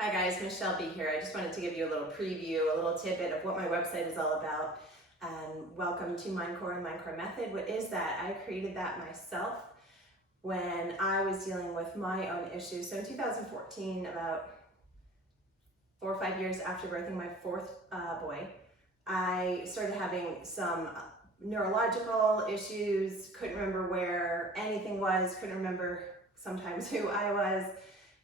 Hi guys, Michelle B here. I just wanted to give you a little preview, a little tidbit of what my website is all about. Welcome to MindCore and MindCore Method. What is that? I created that myself when I was dealing with my own issues. So in 2014, about 4 or 5 years after birthing my fourth boy, I started having some neurological issues, couldn't remember where anything was, couldn't remember sometimes who I was.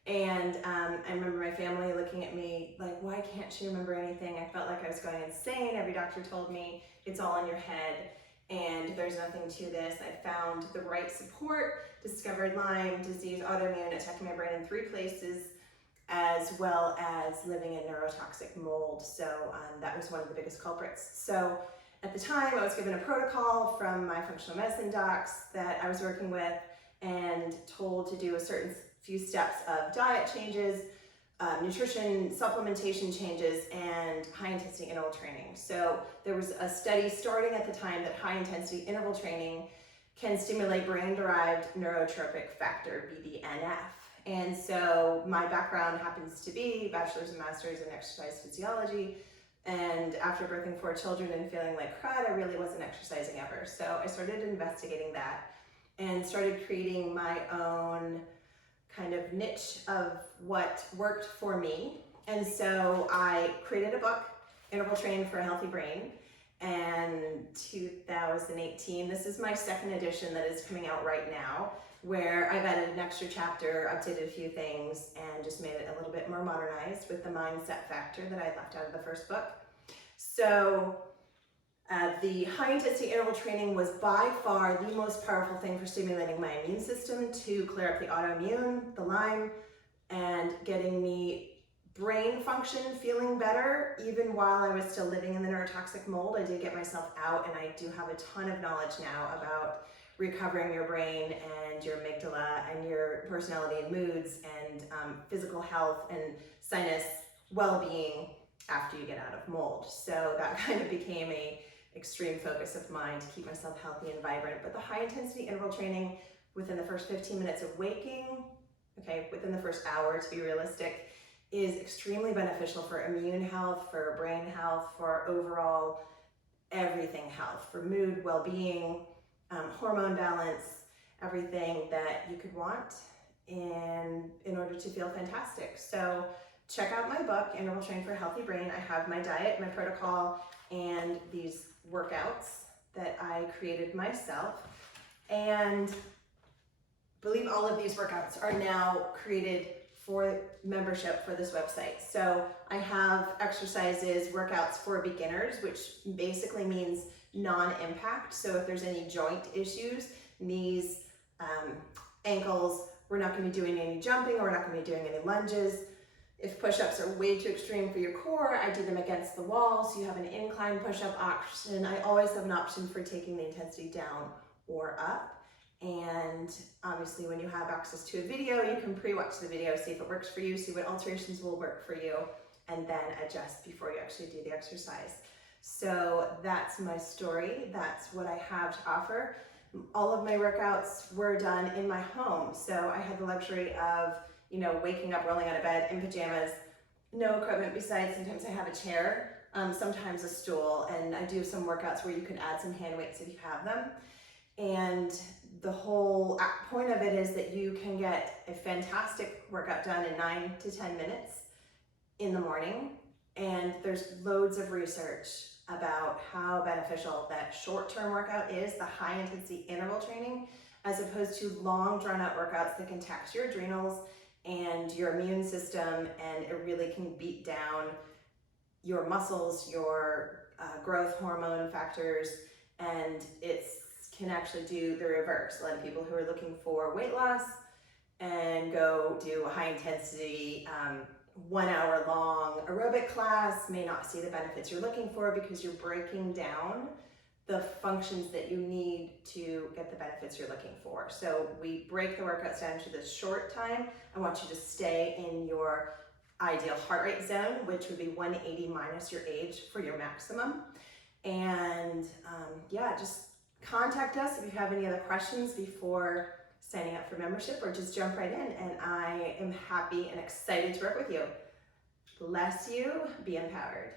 And I remember my family looking at me like, why can't she remember anything? I felt like I was going insane. Every doctor told me it's all in your head and there's nothing to this. I found the right support, discovered Lyme disease, autoimmune, attacking my brain in 3 places, as well as living in neurotoxic mold. So that was one of the biggest culprits. So at the time I was given a protocol from my functional medicine docs that I was working with and told to do a certain few steps of diet changes, nutrition, supplementation changes, and high intensity interval training. So there was a study starting at the time that high intensity interval training can stimulate brain-derived neurotropic factor, BDNF. And so my background happens to be bachelor's and master's in exercise physiology. And after birthing 4 children and feeling like crud, I really wasn't exercising ever. So I started investigating that and started creating my own kind of niche of what worked for me. And so I created a book, Interval Training for a Healthy Brain, and 2018, this is my 2nd edition that is coming out right now, where I've added an extra chapter, updated a few things, and just made it a little bit more modernized with the mindset factor that I left out of the first book. So the high intensity interval training was by far the most powerful thing for stimulating my immune system to clear up the autoimmune, the Lyme, and getting me brain function feeling better. Even while I was still living in the neurotoxic mold, I did get myself out, and I do have a ton of knowledge now about recovering your brain and your amygdala and your personality and moods and physical health and sinus well-being after you get out of mold. So that kind of became a extreme focus of mine to keep myself healthy and vibrant. But the high intensity interval training within the first 15 minutes of waking, within the first hour to be realistic, is extremely beneficial for immune health, for brain health, for overall everything health, for mood, well-being, hormone balance, everything that you could want in order to feel fantastic. So check out my book, Interval Training for a Healthy Brain. I have my diet, my protocol, and these workouts that I created myself. And I believe all of these workouts are now created for membership for this website. So I have exercises, workouts for beginners, which basically means non-impact. So if there's any joint issues, knees, ankles, we're not going to be doing any jumping, or we're not going to be doing any lunges. If push-ups are way too extreme for your core, I do them against the wall, so you have an incline push-up option. I always have an option for taking the intensity down or up. And obviously when you have access to a video, you can pre-watch the video, see if it works for you, see what alterations will work for you, and then adjust before you actually do the exercise. So that's my story. That's what I have to offer. All of my workouts were done in my home. So I had the luxury of waking up, rolling out of bed in pajamas, no equipment besides sometimes I have a chair, sometimes a stool, and I do some workouts where you can add some hand weights if you have them. And the whole point of it is that you can get a fantastic workout done in 9 to 10 minutes in the morning. And there's loads of research about how beneficial that short-term workout is, the high intensity interval training, as opposed to long drawn out workouts that can tax your adrenals and your immune system, and it really can beat down your muscles, your growth hormone factors, and it can actually do the reverse. A lot of people who are looking for weight loss and go do a high intensity 1 hour long aerobic class may not see the benefits you're looking for, because you're breaking down the functions that you need to get the benefits you're looking for. So we break the workouts down to this short time. I want you to stay in your ideal heart rate zone, which would be 180 minus your age for your maximum. And just contact us if you have any other questions before signing up for membership, or just jump right in, and I am happy and excited to work with you. Bless you. Be empowered.